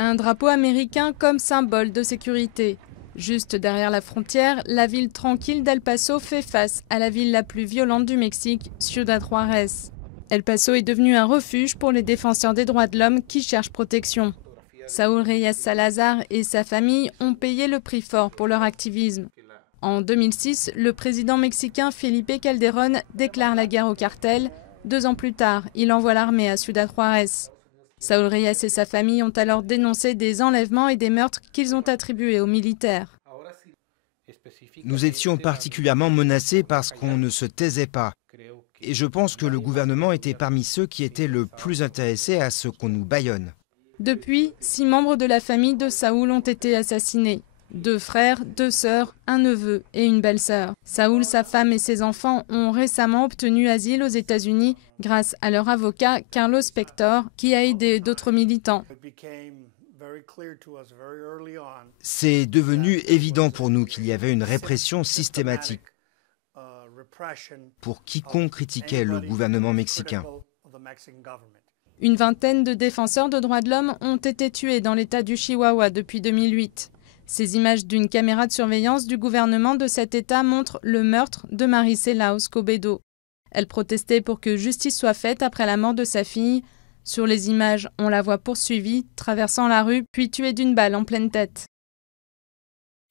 un drapeau américain comme symbole de sécurité. Juste derrière la frontière, la ville tranquille d'El Paso fait face à la ville la plus violente du Mexique, Ciudad Juárez. El Paso est devenu un refuge pour les défenseurs des droits de l'homme qui cherchent protection. Saúl Reyes Salazar et sa famille ont payé le prix fort pour leur activisme. En 2006, le président mexicain Felipe Calderón déclare la guerre au cartel. 2 ans plus tard, il envoie l'armée à Ciudad Juárez. Saúl Reyes et sa famille ont alors dénoncé des enlèvements et des meurtres qu'ils ont attribués aux militaires. Nous étions particulièrement menacés parce qu'on ne se taisait pas. Et je pense que le gouvernement était parmi ceux qui étaient le plus intéressés à ce qu'on nous bâillonne. Depuis, 6 membres de la famille de Saúl ont été assassinés. 2 frères, 2 sœurs, un neveu et une belle-sœur. Saúl, sa femme et ses enfants ont récemment obtenu asile aux États-Unis grâce à leur avocat Carlos Spector, qui a aidé d'autres militants. C'est devenu évident pour nous qu'il y avait une répression systématique pour quiconque critiquait le gouvernement mexicain. Une vingtaine de défenseurs de droits de l'homme ont été tués dans l'État du Chihuahua depuis 2008. Ces images d'une caméra de surveillance du gouvernement de cet État montrent le meurtre de Maricela Escobedo. Elle protestait pour que justice soit faite après la mort de sa fille. Sur les images, on la voit poursuivie, traversant la rue, puis tuée d'une balle en pleine tête.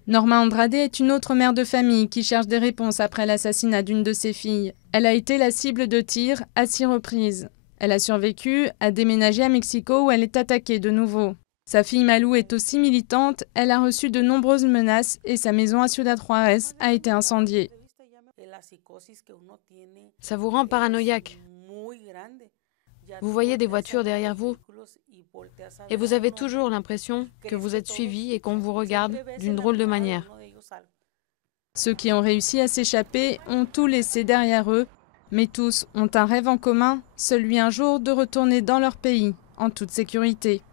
Norma Andrade est une autre mère de famille qui cherche des réponses après l'assassinat d'une de ses filles. Elle a été la cible de tirs à 6 reprises. Elle a survécu, a déménagé à Mexico où elle est attaquée de nouveau. Sa fille Malou est aussi militante, elle a reçu de nombreuses menaces et sa maison à Ciudad Juárez a été incendiée. Ça vous rend paranoïaque. Vous voyez des voitures derrière vous et vous avez toujours l'impression que vous êtes suivi et qu'on vous regarde d'une drôle de manière. Ceux qui ont réussi à s'échapper ont tout laissé derrière eux, mais tous ont un rêve en commun, celui un jour de retourner dans leur pays en toute sécurité.